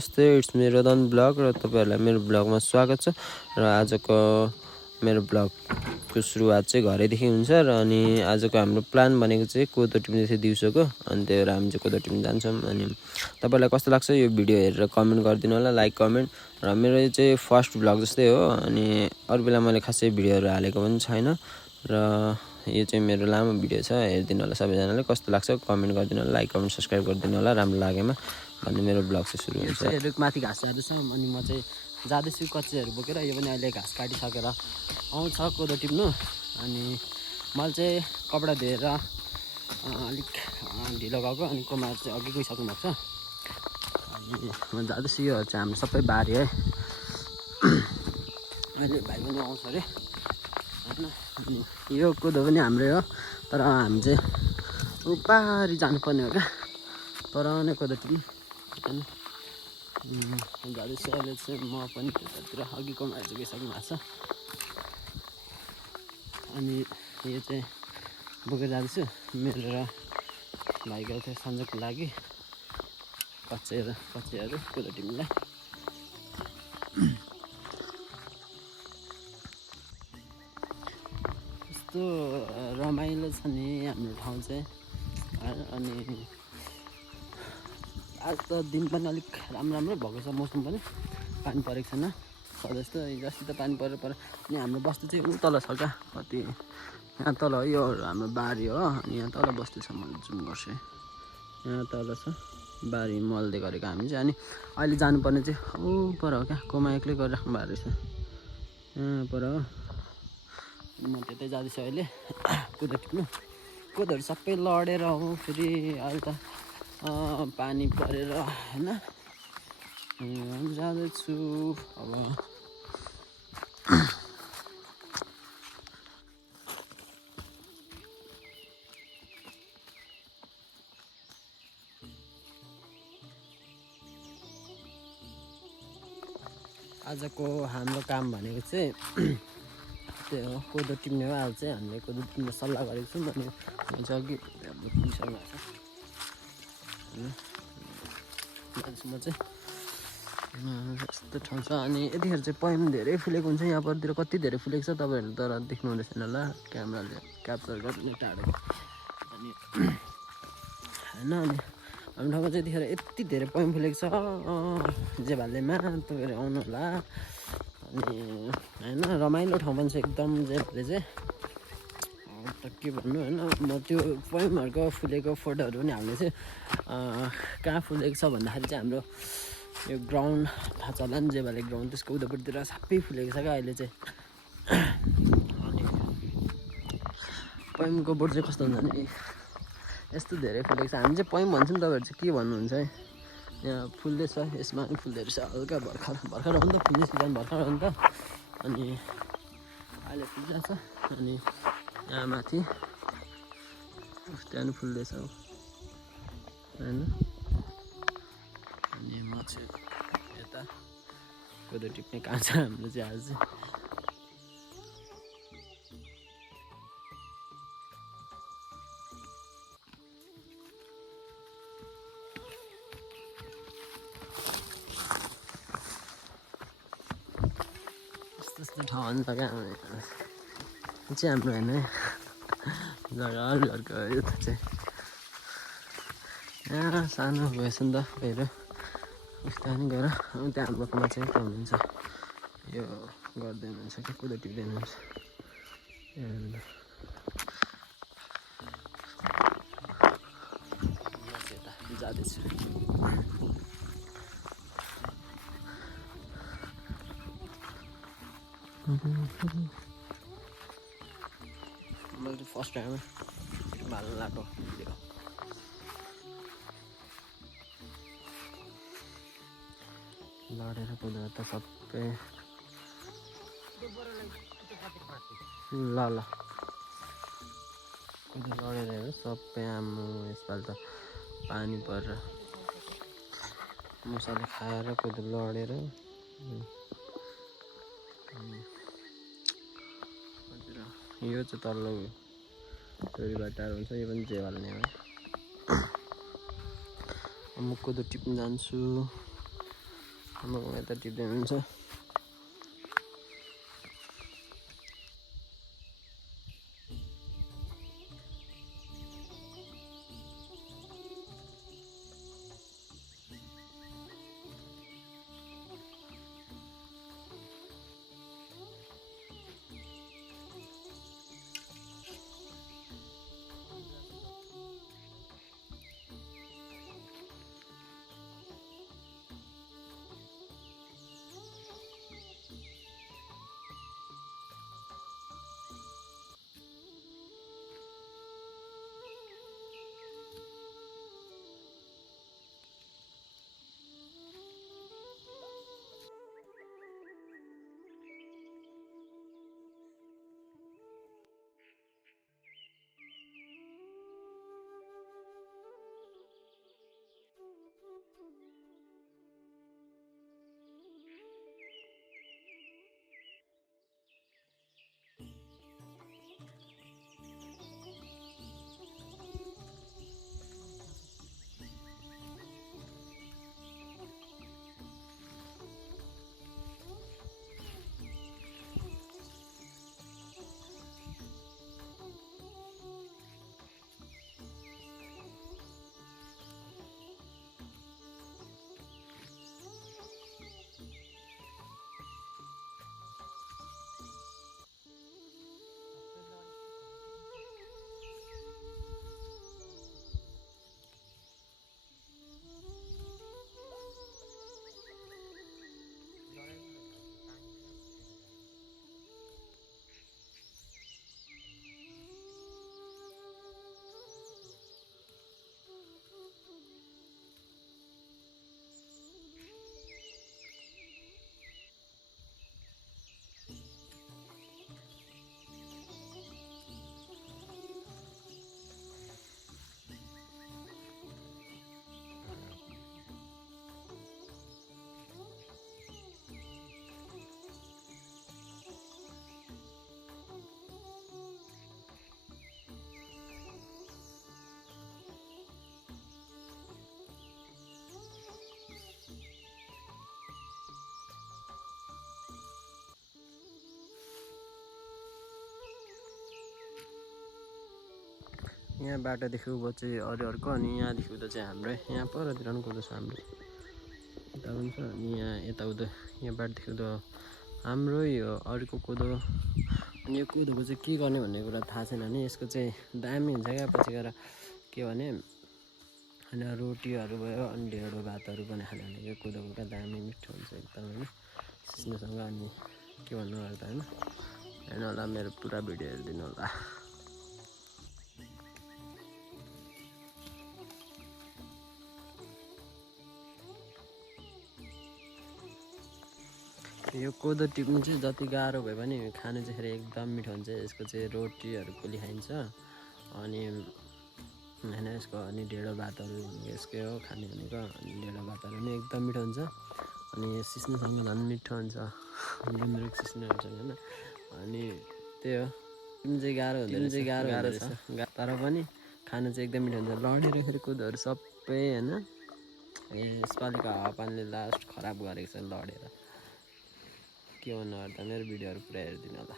नमस्ते, it's me रदन blog र तपाईहरुलाई मेरो ब्लगमा स्वागत छ। र आजको मेरो ब्लगको सुरुवात चाहिँ घरैदेखि हुन्छ र अनि आजको हाम्रो प्लान भनेको चाहिँ कोदो टिप्ने थियो दिउँसोको। अनि त्यही भएर हामी चाहिँ कोदो टिप्न जान्छौँ। अनि तपाईलाई कस्तो लाग्छ यो भिडियो हेरेर कमेन्ट गरिदिनु होला, लाइक कमेन्ट। र मेरो चाहिँ फर्स्ट ब्लग जस्तै हो। अनि अरु बेला मैले खासै भिडियोहरु हालेको पनि छैन र यो चाहिँ मेरो लामो भिडियो छ, हेरिदिनु होला सबैजनाले। कस्तो लाग्छ कमेन्ट गरिदिनु होला, लाइक कमेन्ट सब्स्क्राइब गरिदिनु होला राम्रो लागेमा। अनि मेरो ब्लग चाहिँ सुरु हुन्छ। रुखमाथि घाँस जाँदैछ अनि म चाहिँ जाँदैछु कच्चीहरू बोकेर। यो पनि अहिले घाँस काटिसकेर आउँछ कोदो टिप्नु। अनि मैले चाहिँ कपडा धोएर अलिक ढिलो गएको अनि कोमाहरू चाहिँ अघि गइसक्नु भएको छ। अनि म जाँदैछु। यो चाहिँ हाम्रो सबै बारी है। अहिले भाइ पनि आउँछ अरे होइन। यो कोदो पनि हाम्रै हो, तर हामी चाहिँ उपारी जानुपर्ने हो क्या तर नै कोदो टिप्नु होइन। जाँदैछु अहिले चाहिँ म पनि त्यतातिर अघिको मान्छे गइसक्नु भएको छ। अनि यो चाहिँ बोकेर जाँदैछु मेरो र भाइको चाहिँ सन्जोगको लागि कच्चीहरू कोदो टिप्नुलाई। यस्तो रमाइलो छ नि हाम्रो ठाउँ चाहिँ। अनि आज त दिन पनि अलिक राम्रो भएको छ, मौसम पनि पानी परेको छैन जस्तो। हिजोअस्ति त पानी परेर अनि हाम्रो बस्ती चाहिँ उ तल छ क्या, कति यहाँ तल यो हाम्रो बारी हो। अनि यहाँ तल बस्ती छ, मैले जुम गर्छु यहाँ तल छ बारी मलले गरेको हामी चाहिँ। अनि अहिले जानुपर्ने चाहिँ ऊ पर हो क्या, कोमा एक्लै गरिराख्नु भएको रहेछ यहाँ पर हो। म त्यतै जाँदैछु अहिले कोदो टिप्नु। कोदोहरू सबै लडेर हो फेरि अहिले त पानी परेर होइन। जाँदैछु अब। आजको हाम्रो काम भनेको चाहिँ त्यही हो, कोदो टिप्ने हो। आज चाहिँ हामीले कोदो टिप्ने सल्लाह गरेको छौँ। अनि म चाहिँ अघि पुगिसक्नु भएको छ होइन। म चाहिँ यस्तो ठाउँ छ। अनि यतिखेर चाहिँ पहेँलो धेरै फुलेको हुन्छ यहाँ परतिर, कति धेरै फुलेको छ तपाईँहरू तर देख्नु हुँदैछ होला क्यामेराले क्याप्चर गर्ने टाढो। अनि होइन अनि हाम्रो ठाउँमा चाहिँ यतिखेर यति धेरै पहेँलो फुलेको छ जेभालेमा, तपाईँहरू आउनु होला। अनि होइन रमाइलो ठाउँ पनि छ एकदम जेभाले चाहिँ। त के भन्नु होइन, म त्यो पहेँलोहरूको फुलेको फोटोहरू पनि हामीले चाहिँ कहाँ फुलेको छ भन्दाखेरि चाहिँ हाम्रो यो ग्राउन्ड थाहा छ होला नि, जेभाले ग्राउन्ड, त्यसको उतापट्टितिर सबै फुलेको छ क्या अहिले चाहिँ। अनि पहेँलोको बोट चाहिँ कस्तो हुन्छ भने यस्तो धेरै फुलेको छ। हामी चाहिँ पहेँलो भन्छौँ, तपाईँहरू चाहिँ के भन्नुहुन्छ है। यहाँ फुल्दैछ, यसमा पनि फुल्दैछ हल्का भर्खर हो नि त, फुल्ने सिजन भर्खर हो नि त। अनि अहिले फुलिरहेछ। अनि यहाँ माथि त्यहाँ पनि फुल्दैछ होइन। अनि म चाहिँ यता कोदो टिप्ने काम छ हाम्रो चाहिँ आज चाहिँ। यस्तो ठाउँ हुन्छ क्या चाहिँ हाम्रो होइन जग्गा अर्को यो त चाहिँ यहाँ सानो भएछ नि त मेरो उस्तो पनि गएर त्यहाँ हाम्रोमा चाहिँ के हुनुहुन्छ यो गर्दै हुनुहुन्छ क्या, कोदो टिप्दै हुनुहुन्छ। यता जाँदैछु। मैले फर्स्ट टाइम भाल्नु लगाएको भिडियो लडेर कोदो त सबै ल कोदो लडेर हेर्नु सबै आम्मो यसपालि त पानी परेर मुसाले खाएर कोदो लडेर। यो चाहिँ तल्लो चोरीबाट टाढो हुन्छ, यो पनि जेवाल्ने हो। म कोदो टिप्न जान्छु। म यता टिप्दै हुन्छ। यहाँ बाटोदेखि उँभो चाहिँ अरूहरूको अनि यहाँदेखि उता चाहिँ हाम्रै यहाँ परतिर पनि कुदो छ हाम्रो यता पनि छ अनि यहाँ यताउता यहाँ बाटोदेखि उता हाम्रै हो अरूको कुदो अनि यो कुदोको चाहिँ के गर्ने भन्ने कुरा थाहा छैन नि यसको चाहिँ दामी हुन्छ क्या पछि गएर के भने होइन रोटीहरू भयो अनि ढेँडो भातहरू पनि खाने भनेको कुदोको क्या दामी मिठो हुन्छ एकदम होइन सिस्नोसँग अनि के भन्नु अरू त होइन हेर्नु होला मेरो पुरा भिडियो हेरिदिनु होला यो कोदो टिप्नु चाहिँ जति गाह्रो भए पनि खानु चाहिँ फेरि एकदम मिठो हुन्छ यसको चाहिँ रोटीहरू पोली खाइन्छ अनि होइन यसको अनि ढेँडो भातहरू यसकै हो खाने भनेको अनि ढेँडो भातहरू पनि एकदम मिठो हुन्छ अनि सिस्नोसँग झन् मिठो हुन्छ गुन्द्रुक सिस्नोहरूसँग होइन अनि त्यही हो टिप्नु चाहिँ गाह्रो गाह्रो छ तर पनि खानु चाहिँ एकदम मिठो हुन्छ लडेर फेरि कुदोहरू सबै होइन यसपालिको हावापानीले लास्ट खराब गरेको छ लडेर के भन्नु अरू त मेरो भिडियोहरू पुरा हेरिदिनु होला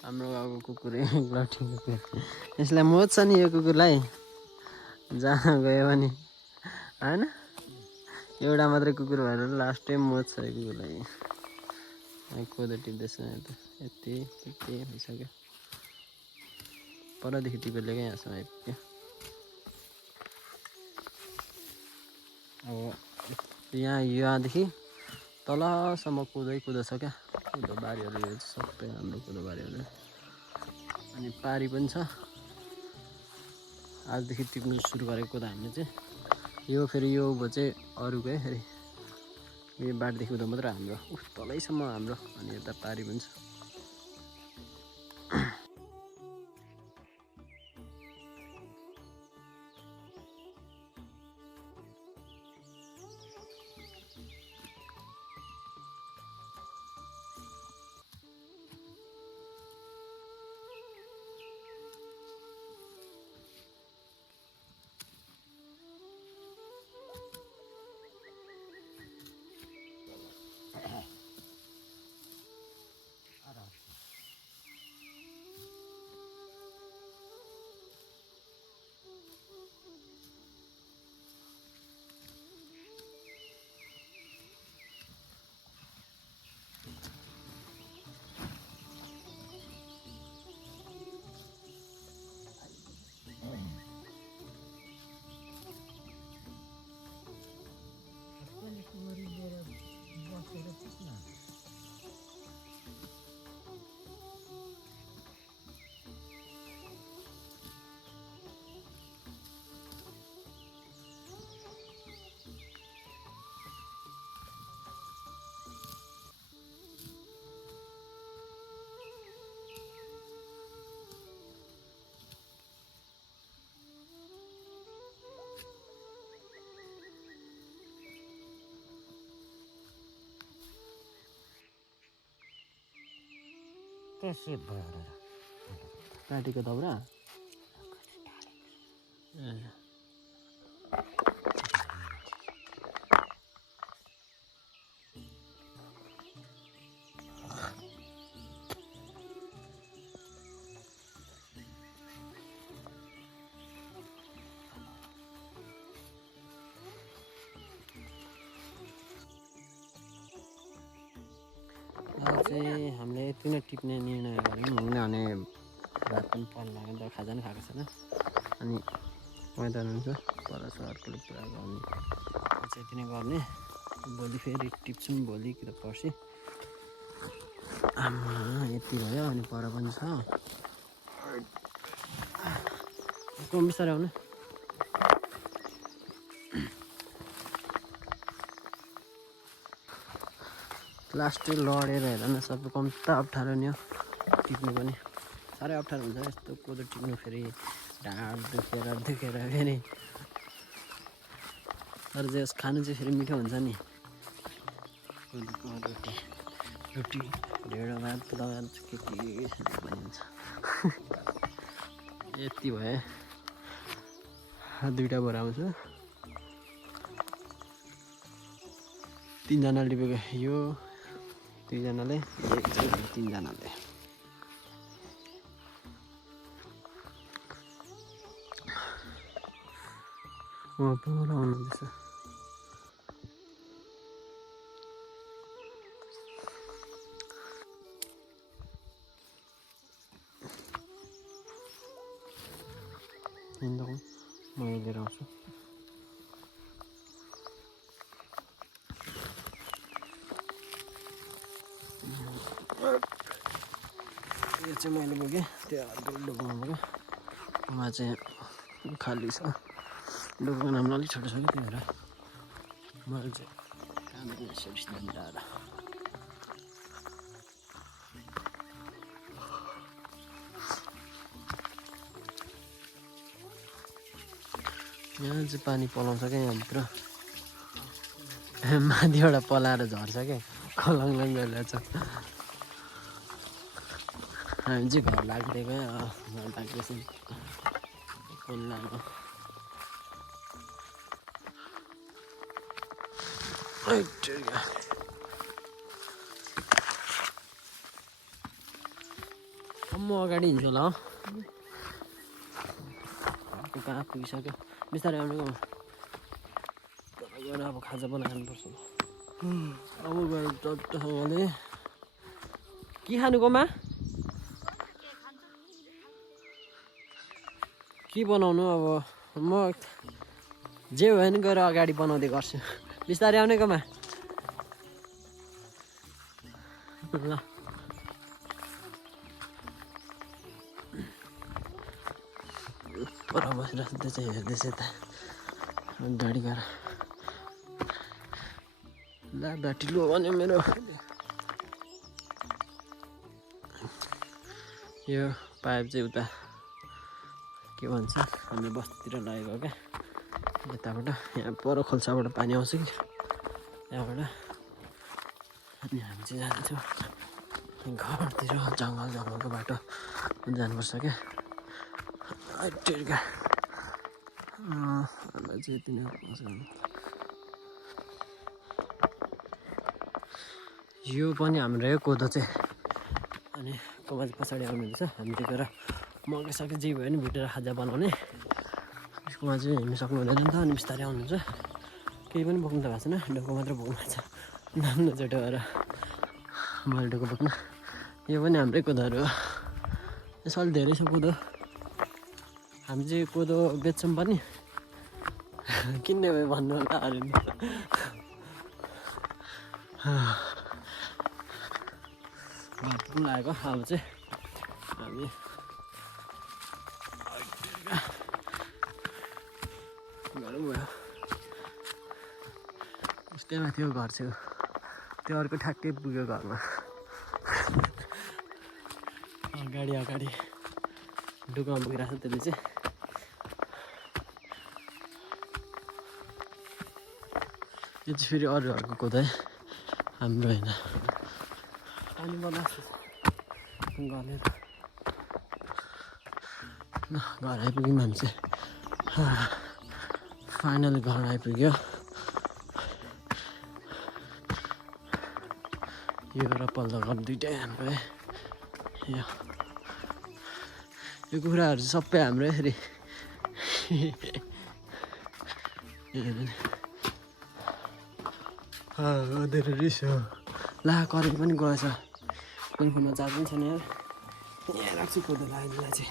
हाम्रो गाउँको कुकुर लट्ठी कुकुर यसलाई मोज्छ नि यो कुकुरलाई जहाँ गयो भने होइन एउटा मात्रै कुकुर भएर लास्ट टाइम मोज्छ यो कुकुरलाई कोदो टिप्दैछ यति यति भइसक्यो परदेखि टिपेर क्या यहाँसम्म आइपुग्यो अब यहाँदेखि तलसम्म कुदो छ क्या कुदो बारीहरू सबै हाम्रो कुदो बारीहरू अनि पारी पनि छ। आजदेखि टिप्नु सुरु गरेको त हामीले चाहिँ यो फेरि यो उँभो चाहिँ अरूकै फेरि यो बाटदेखि उता मात्र हाम्रो तलैसम्म हाम्रो अनि यता पारी पनि छ। त्यसै भएर काटेको दाउरा चाहिँ हामीले यति नै टिप्ने निर्णय गऱ्यौँ किनभने रात पनि पर्न लाग्यो नि त खाजा पनि खाएको छैन अनि मैदान हुन्छ पर सरहरूले पुरा गर्ने चाहिँ यति नै गर्ने भोलि फेरि टिप्छौँ भोलि कि त पर्सि आमा यति भयो अनि पर पनि छ कम बिस्तारै आउनु लास्ट लडेर हेर न सबै कम्ता अप्ठ्यारो नि हो टिप्नु पनि साह्रै अप्ठ्यारो हुन्छ यस्तो कोदो टिप्नु फेरि ढाड दुखेर फेरि तर चाहिँ यस खानु चाहिँ फेरि मिठो हुन्छ नि कोदोको रोटी ढेँडो भात लगाएर के बनिन्छ यति भए दुईवटा बोरा आउँछ तिनजनाले टिपेको यो दुईजनाले तिनजनाले पुरा आउनुहुँदैछ हिँड्दा मैले लिएर आउँछु यो चाहिँ मैले बोकेँ त्यो डोकोमा बोकेँ उहाँ चाहिँ खाली छ डोकोको नाम अलिक छोटो छ कि त्यही भएर मैले चाहिँ काममा सर्भिस दिएर यहाँ चाहिँ पानी पलाउँछ क्या यहाँभित्र माथिबाट पलाएर झर्छ क्या कलङलङ गरिरहेछ हामी चाहिँ घर लाग्दिएको घर लाग्दैछौँ म अगाडि हिँड्छु होला हो कहाँ पुगिसक्यो बिस्तारै आउनु गएर अब खाजा बनाउनुपर्छ अब गएर टट्टसँगले के खानुकोमा के बनाउनु अब म जे भयो नि गएर अगाडि बनाउँदै गर्छु बिस्तारै आउनेकोमा ल पर बसिरहेको त्यो चाहिँ हेर्दैछ यता गाडी गएर ला ब्याट्री लो भन्यो मेरो यो पाइप चाहिँ उता के भन्छ हाम्रो बस्तीतिर लगेको क्या यताबाट यहाँ पर खोल्साबाट पानी आउँछ कि त्यहाँबाट अनि हामी चाहिँ जान्थ्यौँ घरतिर जङ्गलको बाटो जानुपर्छ क्या टेर्का चाहिँ यति नै यो पनि हाम्रो यो कोदो चाहिँ अनि कमाज पछाडि आउनुहुन्छ हामी त्यतिखेर मकैसकै जे भयो नि भुटेर खाजा बनाउने यसकोमा चाहिँ हिँड्नु सक्नु हुँदैन नि त अनि बिस्तारै आउनुहुन्छ केही पनि बोक्नु त भएको छैन डोको मात्र बोक्नु भएको छ नाम्लो चोटो भएर मैले डोको बोक्नु यो पनि हाम्रै कोदोहरू हो यसो अलि धेरै छ कोदो हामी चाहिँ कोदो बेच्छौँ पनि किन्ने भयो भन्नु होला अरे भात पनि लागेको अब चाहिँ हामी गरौँ भयो उस्तै माथि घर छेउ त्यो अर्को ठ्याक्कै पुग्यो घरमा अगाडि डुकामा पुगिरहेको छ त्यसले चाहिँ यो चाहिँ फेरि अरूहरूको कोदो है हाम्रो होइन पानी बनाएको गरेर ल घर आइपुग्यौँ हामी चाहिँ फाइनल घर आइपुग्यो यो र पल्लो घर दुइटै हाम्रो है यो कुखुराहरू चाहिँ सबै हाम्रो यसरी धेरै रिस हो ला करेन्ट पनि गएछ कुन कुनमा चार्ज पनि छैन यार यहाँ राख्छु कोदो लाग्नेलाई चाहिँ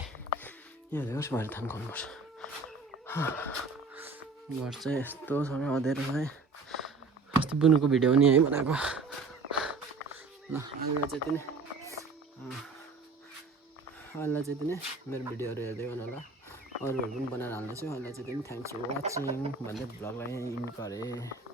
यहाँ हेर्नुहोस् भएर थाम्नुपर्छ घर चाहिँ यस्तोसँग अँध्यारो छ है अस्ति बुनुको भिडियो पनि यहीँ बनाएको ल अहिले चाहिँ यति नै अहिले चाहिँ यति नै मेरो भिडियोहरू हेर्दै गर्नु होला अरूहरू पनि बनाएर हाल्दैछु अहिले चाहिँ यति नै थ्याङ्क्स फर वाचिङ भन्दै भ्लगलाई यहीँ इन्ड गरेँ